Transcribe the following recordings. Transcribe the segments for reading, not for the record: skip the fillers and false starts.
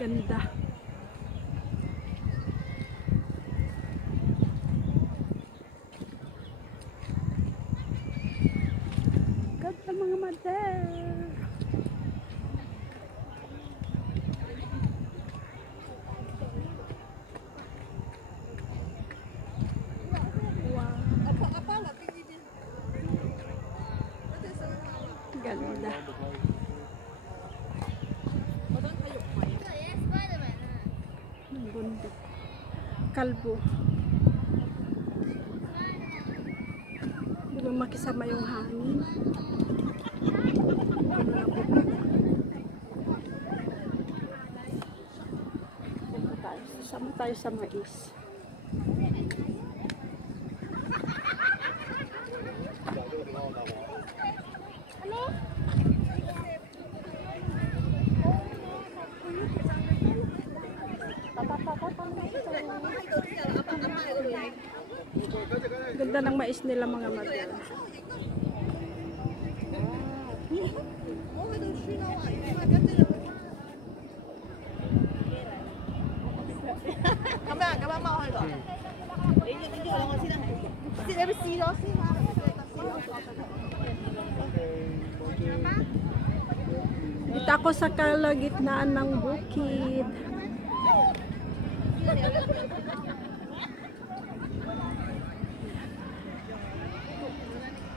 Ganda. Ganda mga mother. Ganda. Ang bundok. Kalbo. Di ba makisama yung hangin? Sama tayo sa mais. Ganda ng mais nila mga mother. Dito ako sa kalagitnaan ng bukid.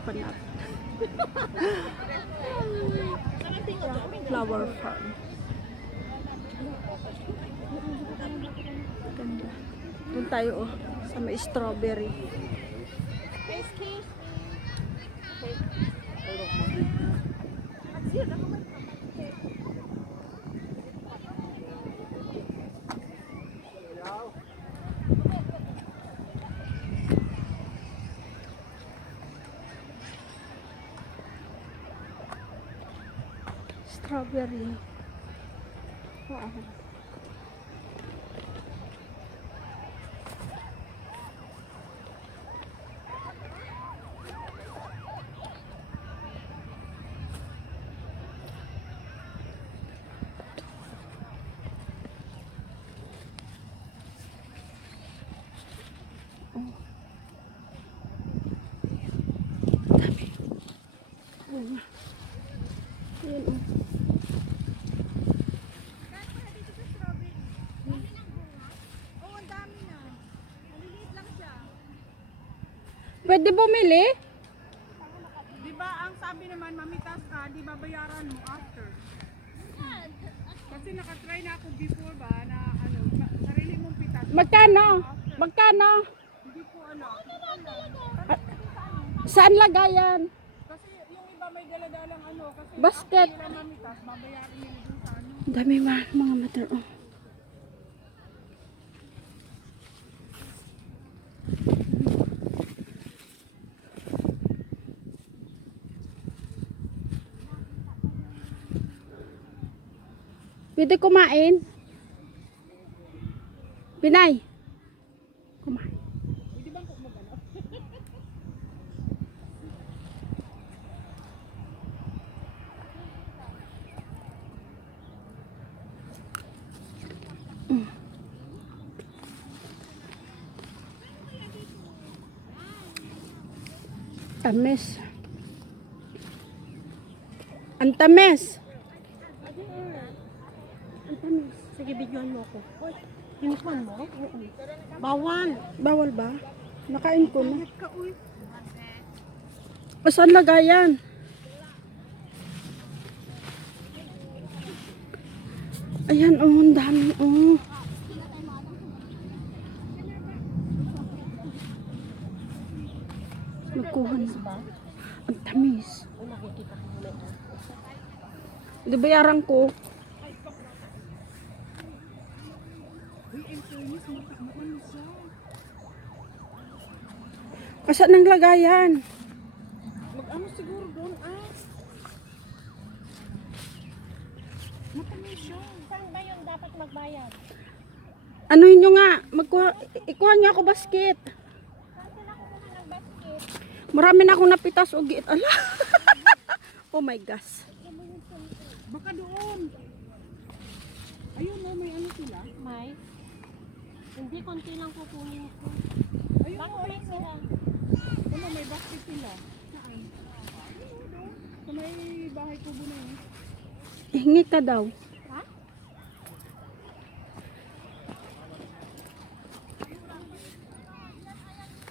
Panat. Flower farm. Ganda. Doon tayo sa may strawberry. Strawberry. Wow. Dami. Ayan. Ayan o. Pwede bumili? Di ba ang sabi naman mamitas ka, di ba bayaran mo after? Kasi nakatry na ako before ba na ano, sarili mong pitas. Magkano? Magkano? Hindi ko alam. Saan lagayan? Kasi yung iba may daladalang ano, kasi Basket. after nila mamitas, babayaran nila dun sa ano. Dami mga mother. Oh. Pwede kumain? Pinay. Kumain. Pwede bang kung magano? Tamis. Ang tamis. Ang tamis. Sige, bigyan mo ako. Tinikman mo? Oo. Bawal. Bawal ba? Nakain ko na. Ka, uy. O saan lagayan? Ayan oh, ang dami oh. Nagkuha na. Ang tamis. Di bayaran ko. Asa nang lagayan? Mag-ano siguro doon, ah. Matamis siya. Saan ba yun dapat magbayad? Anuhin nyo nga. Ikuha niyo ako basket. Saan sila kukuha ng basket? Marami na akong napitas o giit. Ala. Oh my gosh. Baka doon. Ayun no, may ano sila. May. Hindi, konti lang kukunin ko. Ayun Bakit no, may ayun no. sila? Ano, may basket sila. Saan? Sa may bahay kubo na yun. Hingi ka daw. Ha?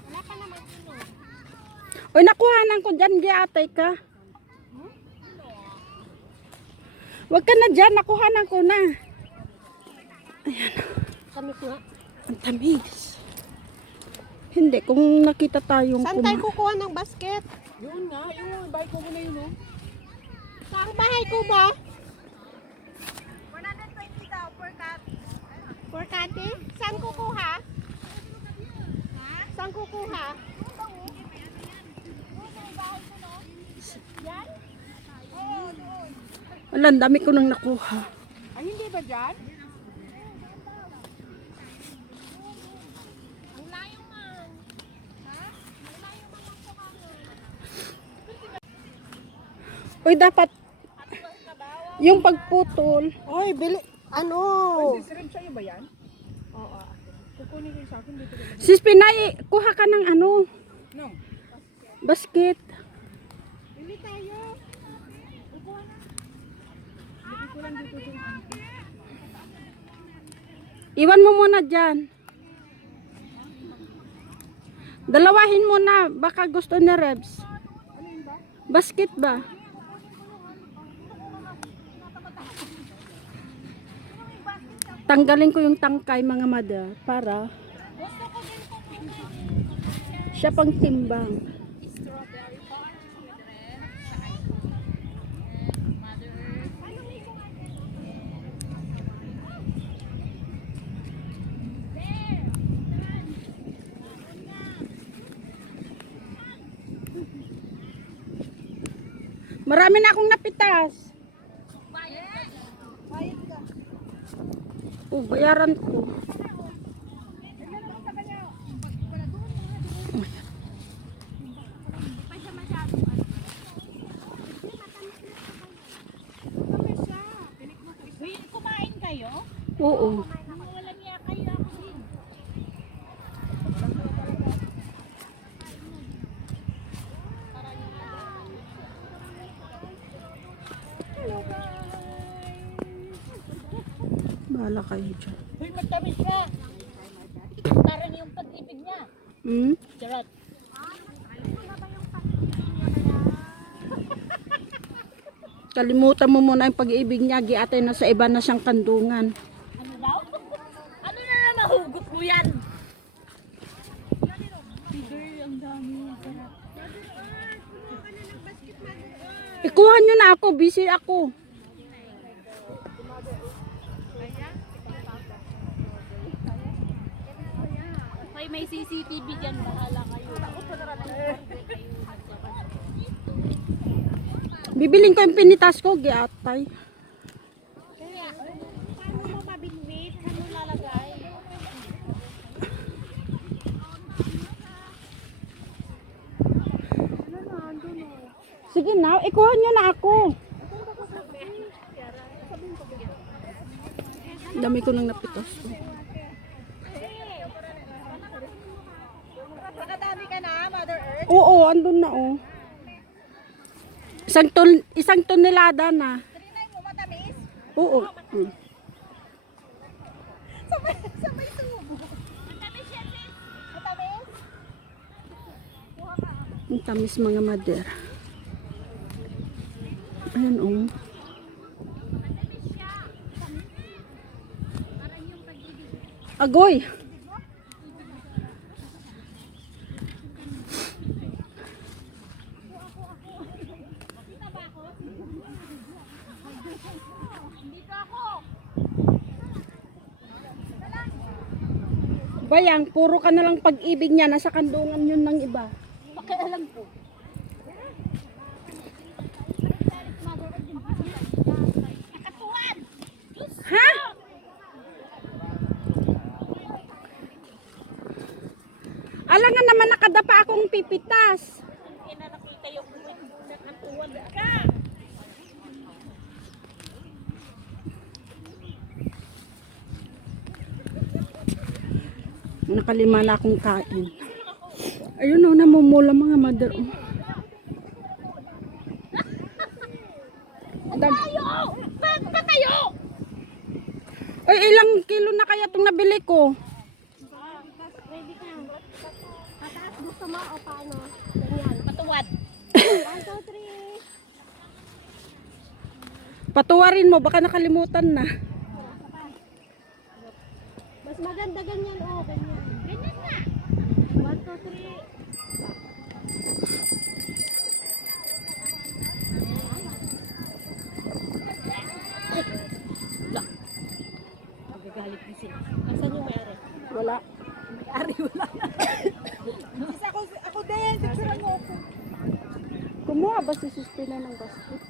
Wala ka naman ino. Uy, nakuhanan ko dyan, giatay ka. Huwag ka na dyan, nakuhanan ko na. Kami ko nga. Ang tamis. Hindi, kung nakita tayong Saan tayo kukuha ng basket? Yun nga, yung bahay kubo na yun no. Saan bahay ko ba? 120 daw per cut. For kati? Saan kukuha? Saan kukuha? Yan? Oo, doon. Wala, ang dami ko nang nakuha. Ay, hindi ba dyan? Ang layo man. Ha? Ang layo man ang kuhanan. Uy, dapat yung pagputol. Oy, bili. Ano? Si Sirem sa'yo ba yan? Oo. Kukunin ko yung sa akin dito. Sis Pinay, kuha ka ng ano, No. basket. Bili tayo. Bigay ko lang dito yung Iwan mo muna dyan. Dalawahin mo na, baka gusto ni Rebs. ano yun ba? Basket ba? Tanggalin ko yung tangkay mga mother para siya pang timbang. Marami na akong napitas. Oh, bayaran ko. Uy, kumain kayo? Oo. Wala niya kayo ako din. Bahala kayo dyan. Uy, magtamis ka. Parang yung pag-ibig niya. Hmm? Charot. Kalimutan mo muna yung pag-ibig niya. Giatay na sa iba na siyang kandungan. Ano daw? Ano na naman hugot mo yan? Ang dami. Sarap. Ikuha nyo na ako. Busy ako. May CCTV dyan. Bahala kayo. Bibiling ko yung pinitas ko. Giatay. Kaya, paano mo mabinwit? Ano lalagay? Sige na. Ikuha nyo na ako. Dami ko nang napitas ko. Nakadami ka na, Mother Earth? Oo, andun na oh. Isang tonelada na. Trinay mo, matamis? Oo. Mm. Sabay subo. Matamis yan, sis. Matamis? Ang tamis mga mother. Ayan oh. Agoy. Dito ako. Bayang, puro ka na lang pag-ibig niya. Nasa kandungan yun ng iba. Pakialam ko. Nakatuwan! Ha? Alangan naman nakadapa akong pipitas. Ina nakita yung nakatuwan ka. Nakalima na akong kain. Ayun o, namumula mga mother. Oh. Tayo! Patayo! Ay, ilang kilo na kaya itong nabili ko? Ready ka. Pataas gusto mo o paano? Ganyan. Patuwad. 1, 2, 3. Patuwarin mo, baka nakalimutan na. Mas maganda ganyan o. Ganyan. Ganyan na. 1, 2, 3. Magagalit din sila. Asan yung mayroon? Wala. May-ari wala na. Isa ako din, picture mo ako. Kumuha ba si Suspina ng basket?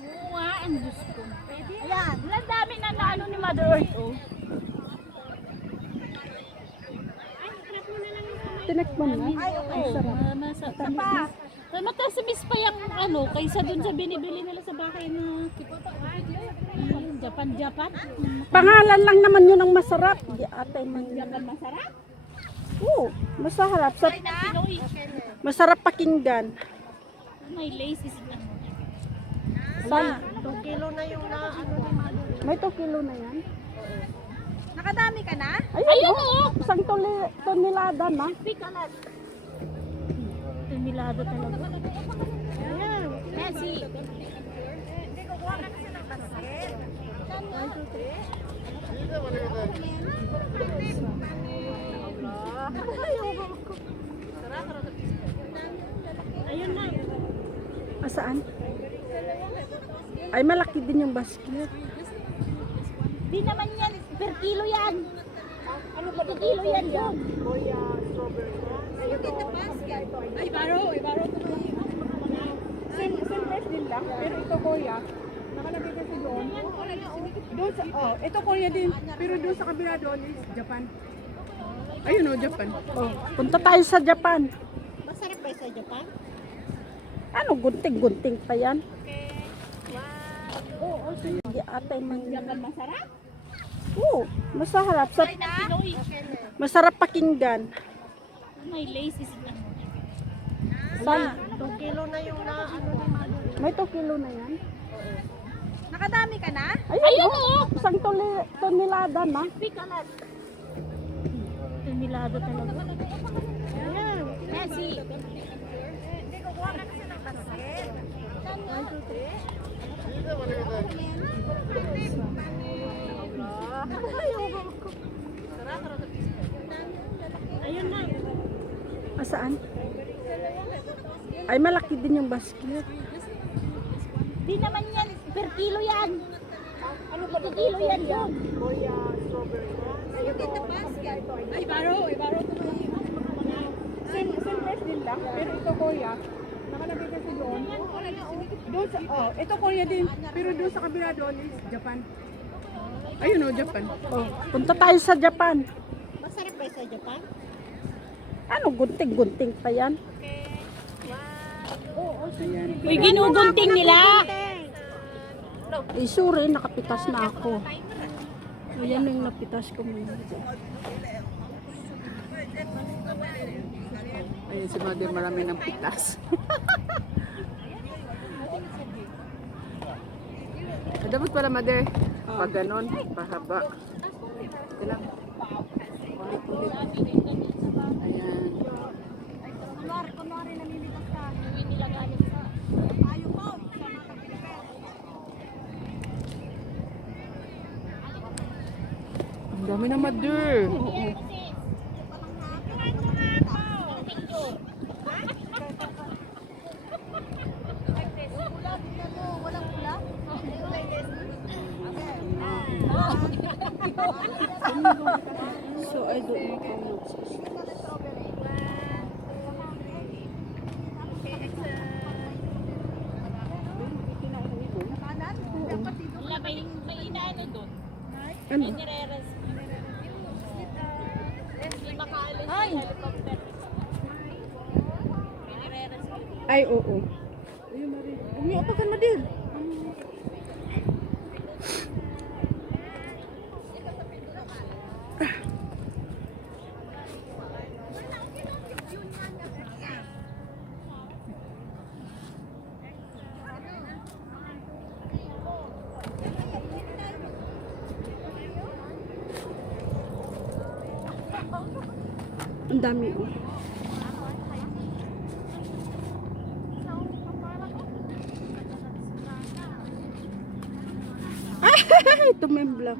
Oo nga, ang Diyos ko. Pwede? Ayan. Ang dami na naano ni Mother Earth, oh. Tinekman na? Ay, Ang sarap. Masarap. Matasamis pa yung ano, kaysa dun sa binibili nila sa bahay na Japan. Pangalan lang naman yun ang masarap. Di atay man yun. Masarap? Oo, masarap. Pinoy. Masarap pakinggan. May laces lang. San? 2 kilo na yung na ano ni Mother. May 2 kilo na yan. Nakadami ka na? Ayun, oh. Isang tonelada na. Pikalat. Milado talaga. Ayan. Messi. Hindi ko kuha ka na siya ng basket. 1, 2, 3. Ayun na. Asaan? Ay, malaki din yung basket. Di naman yan. Per kilo yan. Ano pa kilo yan yun? Kuya, strawberry. You get the basket. Ay, ibaro ko Same price din lang. Pero ito kuya, nakalagay kasi doon. Doon sa, ito kuya din. Pero doon sa kabila doon is Japan. Ayun o, Japan. Oh, punta tayo sa Japan. Masarap ba sa Japan? Ano, gunting-gunting pa yan? Oo, Di atay man yun. Japan masarap? Oo, masarap. Pinoy. Masarap pakinggan. May laces lang. San? 2 kilo na yung na ano ni Mother. May 2 kilo na yan. Nakadami ka na? Ayun, oh. Isang tonelada na. Pikalat. Milado talaga. Ayan. Messi. Hindi ko kuha ka na siya ng basket. 1, 2, 3. Ayun na. Asaan? Ay, malaki din yung basket. Di naman yan. Per kilo yan. Ano pa kilo yan yun? Kuya, strawberry. You get the basket. Ay, ibaro ko Same price din lang. Pero ito kuya, nakalagay kasi doon. Doon sa, ito kuya din. Pero doon sa kabila doon is Japan. Ayun o, Japan. Oh, punta tayo sa Japan. Masarap ba sa Japan? Ano, gunting-gunting pa yan? Ayan. Uy, ginugunting nila. Eh, sorry, nakapitas na ako. Ayan yung napitas ko muna. Ayan si Mother, marami ng pitas. Dapat pala Mother, pag ganon, pahaba. Ito lang. Ulit-ulit. Ayan. Kunwari namimitas ka. Hindi nila galit sa... Ayaw po. Ang dami na Mother. So, I don't know how much. Wala, may inaano doon. Ano? May nireres. Hindi makaalis yung helicopter. May nireres. Ay, oo. Umiyak ka na din. Ang dami oh. Ay, tumembla.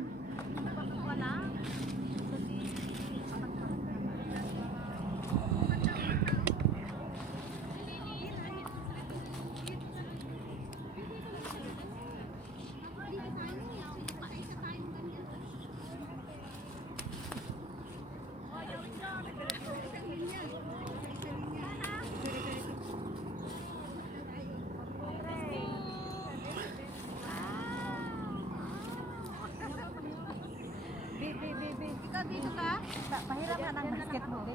Ikaw dito ka? Pahiram ka ng basketball.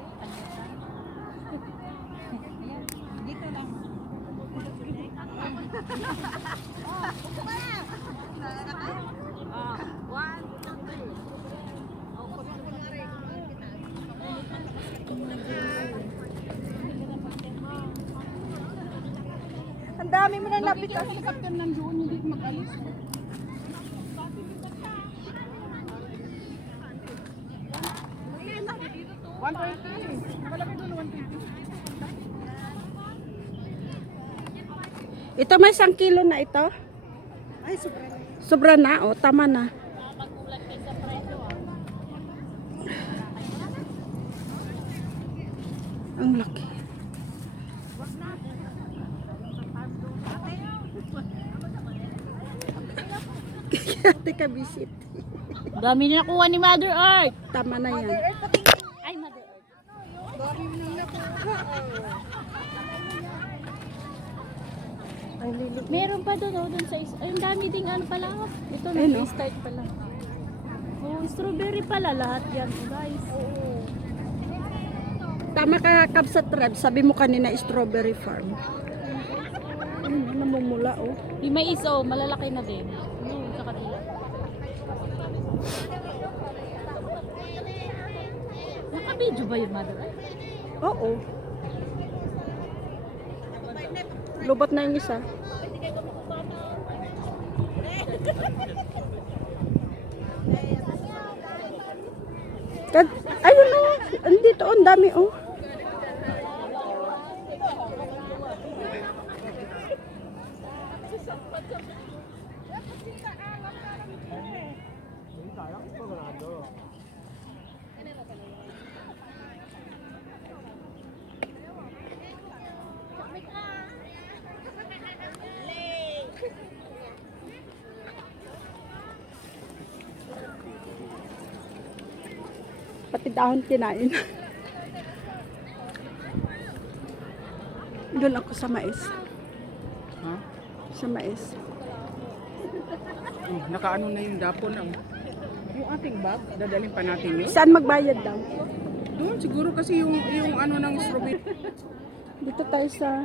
Ayan, dito lang. Ang dami mo nang napitas. Kasi kapten nandoon, hindi mag-alis. Nakalagay doon 120. Ito may 1 kilo na ito. Ay, sobra. Sobra na, oh, tama na. Ang laki. Ate ka visit. Dami na nakuha ni Mother Earth. Tama na yan. Ay, Mother Earth. Dami mo nang nakuha. Ang lili. Meron pa doon, oh, doon sa isa. Ay, ang dami ding ano pala. Oh. Ito na, Ayun, oh. start pala. Oh, strawberry pala lahat yan, guys. Tama ka, Kab, sa tribe. Sabi mo kanina, strawberry farm. Ayun, namumula, oh. Yung mais, oh, malalaki na din. Yung sa kanila. Naka-video ba yun, Mother Earth? Oo. Lubot na yung isa. Ayun o. Andito o. Ang dami o. Pati dahon kinain. Doon ako sa mais. Ha? Sa mais. Oh, nakaano na yung dapon ng yung ating bag, dadalhin pa natin yun. Saan magbayad daw? Doon siguro kasi yung ano ng strawberry. Dito tayo sa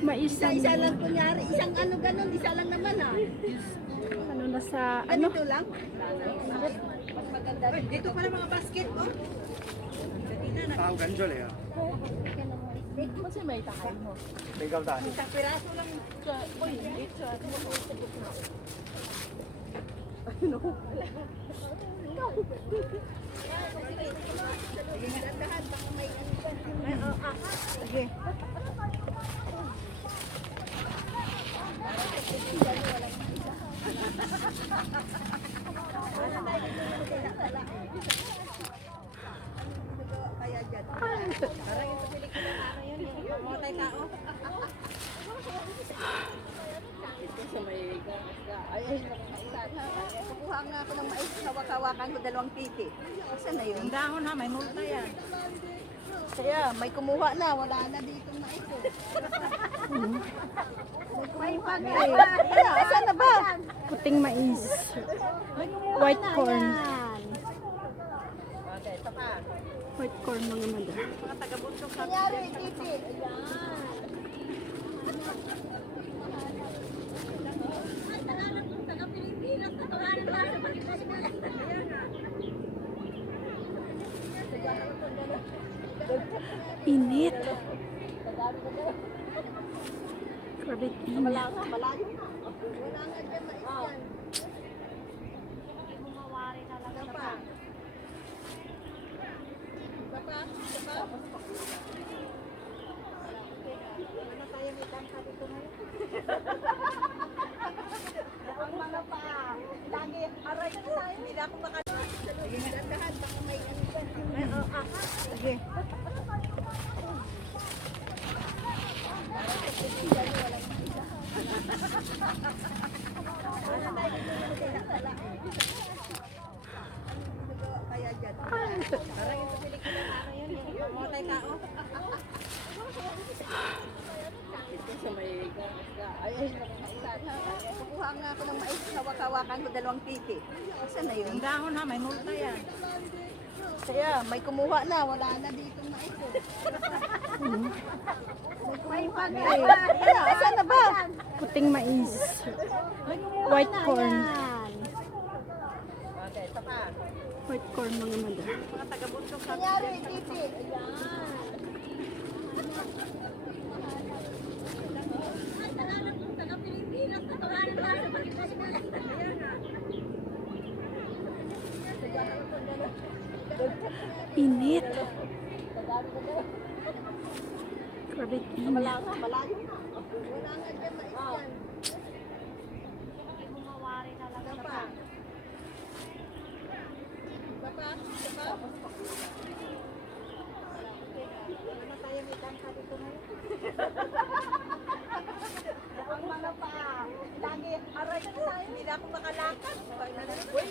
mais. Isa lang kunyari, isang ano ganun, isa lang naman ah. Ano na sa ano? Ito lang. Dito pala mga basket oh. Tao ganjol eh. Kasi may takay mo. Ikaw daan. Isang piraso lang sa, uy, ito sa Sige. Kukuha nga ako ng mais, hawak-hawakan ko 2 titi. Saan na yun? Dahon ha, may multa yan. Kaya may kumuha na, wala na dito mais eh. May pagay. Saan na ba? Puting mais. White corn. White corn mga mother. Kunyari, titi. Init. Grabe init. Wala nga dyan mais yan. Bumawari talaga pa. Kaya dyan. Parang ito pelikula na ano yun, yung mamatay tao. Sa may ayun, kukuha nga ako ng mais, hawak-hawakan ko 2 piki. Saan na yun? Yung dahon ha, may multa yan. Kaya may kumuha na, wala na dito mais. May pagay. Saan na ba? Puting mais. White corn. Okay, tapa. White corn mga mother. Mga taga-bundok sa Kanyari, titi. Init. Grabe init. Malayo. Wala nga dyan mais yan. Tapa. Tapa. Ano tayo may kanta dito ngayon? Ang mga pa. Lagi, aray na tayo. Hindi na ako makalakad. Uy,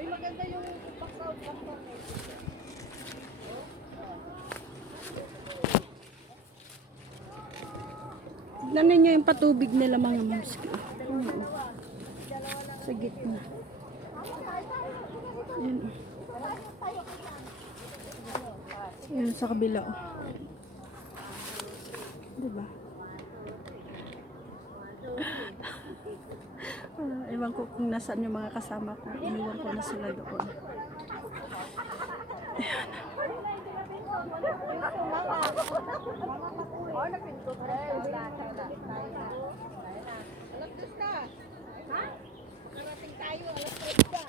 Uy, maganda yung background. Tignan ninyo yung patubig nila mga moms ko. Sa gitna. Yan. Yan sa kabila. Oh. Diba? Ewan ko kung nasaan yung mga kasama ko. Iniwan ko na sila doon. Alas 2 na. Ha? Makarating tayo, alas 3 na.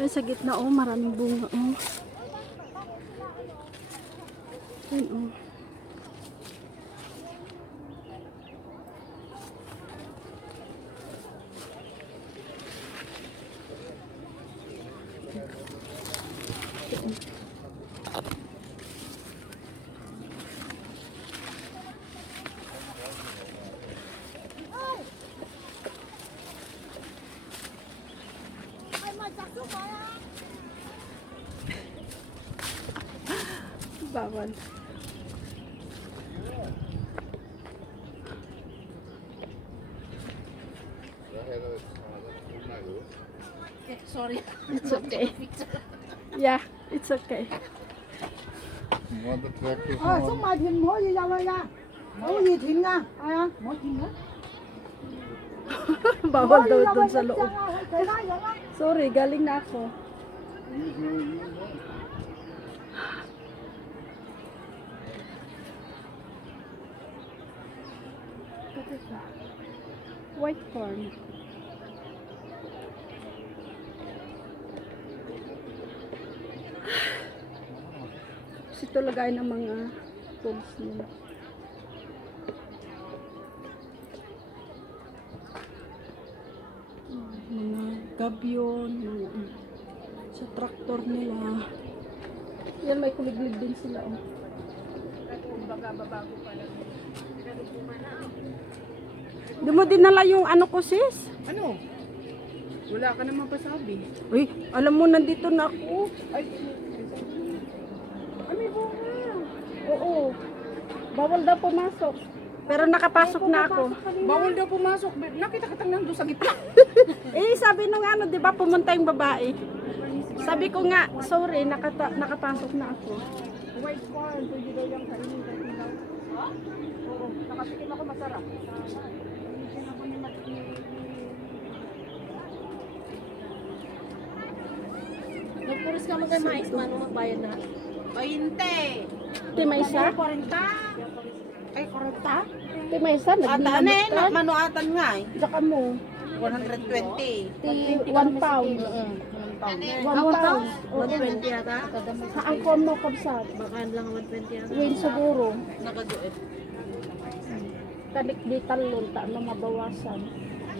Ay, sa gitna, oh, maraming bunga, oh. Yan, oh. Bawal. Sorry. It's okay. Yeah, it's okay. xong mà nhìn mua gì đâu ra mua gì thiện nha mua thiện nữa Bawal daw dun sa loob. Kaya na yan na Sorry, galing na ako. White corn. Ito lagay ng mga tools nila. Mga gabyon, mga sa traktor nila. Yan, may kuliglig din sila. Oh. Di mo dinala yung ano ko, sis? Ano? Wala ka naman pasabi. Uy, alam mo, nandito na ako. Ay, may bunga. Oo. Bawal daw pumasok. Pero nakapasok na ako. Bawal daw pumasok. Nakita ka tang nandun sa gitna. Eh, sabi nung ano, di ba, pumunta yung babae. Sabi ko nga, sorry, nakapasok na ako. White corn, pwede daw yung kainin sa ilaw. Ha? Oo, nakatikim ako masarap. Hindi ako ni Nagpuris ka mo kay mais, mano magbayad na. O, hindi. Ti may isa? 40. Ay, 40? Ti may isa? Atan eh, Nagbilabot ka? manuatan nga eh. Saka mo. 120. Ti 1 pound. 1 pound. 120 yata. Sa angkon mo, kabsat. Baka lang 120 yata. Win siguro. Nakaduit. kanik di talon ta na mabawasan.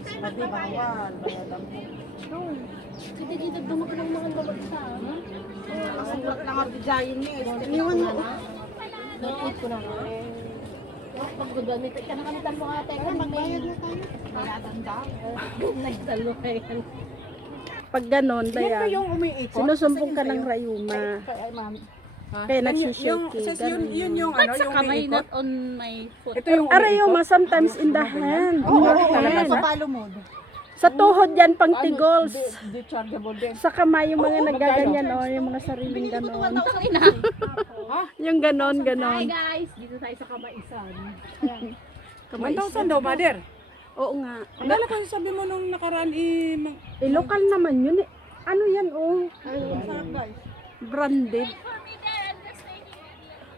Pati bawal. Bayadan mo. Hindi dito dumag ng mga babagsa. Kasulat lang ang design niya. Iwan mo. Nakit ko na nga. Pagkuduan, may kanakamitan mo ate. Magbayad na tayo. Bayadan daw. Nagtalo kayo. Pag ganon, daya, sinusumbong ka ng rayuma. Ay, ma'am. Kaya nagsishake. Yun yung ano, yung Kamay umiikot. not on my foot. Ito yung Arayuma, sometimes in the hand. In your hand. Papalo mo. Sa tuhod yan, pang tigols. Dechargeable din. Sa kamay, yung mga nagaganyan, o, yung mga sariling ganon. Yung ganon, Hi ganon. guys, dito tayo sa kamaisan. 1,000 daw, mother. Oo nga. Akala ko sabi mo nung nakaraan Local naman yun eh. Ano yan, oh? Sarap guys. Branded.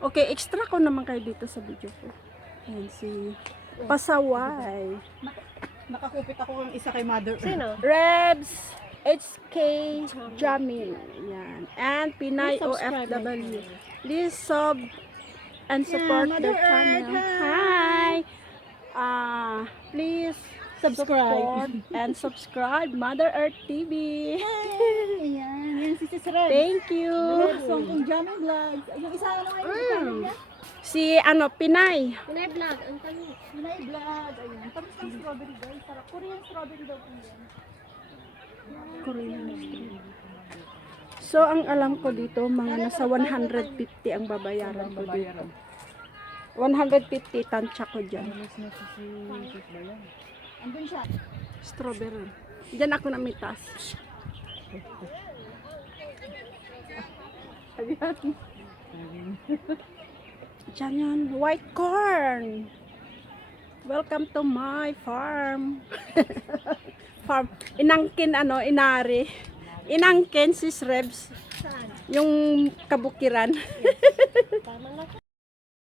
Okay, extra ko naman kayo dito sa video ko. Ayan si Pasaway. Nakakupit ako ng isa kay mother. Sino? Rebs, HK, Jamin. Yan. And Pinay OFW. Please sub and support their channel. Hi! Please support and subscribe Mother Earth TV. Ayan. Yan si Sis Red. Thank you. Song kong Jamming Vlogs. Yung isa na naman yung channel niya. Si Pinay. Pinay vlog, ang tamis. Pinay Vlog. Ayan. Tapos ng strawberry guys. Sarap. Korean strawberry daw po yan. Korean. So, ang alam ko dito, mga nasa 150 ang babayaran ko dito. 150 tansya ko dyan. Andun siya. Strawberry. Diyan ako namitas. Diyan yun. White corn. Welcome to my farm. Farm. Inangkin inari. Inangkin si Rebs. Yung kabukiran.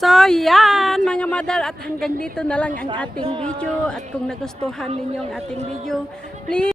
So, yan mga mother, at hanggang dito na lang ang ating video. At kung nagustuhan ninyo ang ating video, please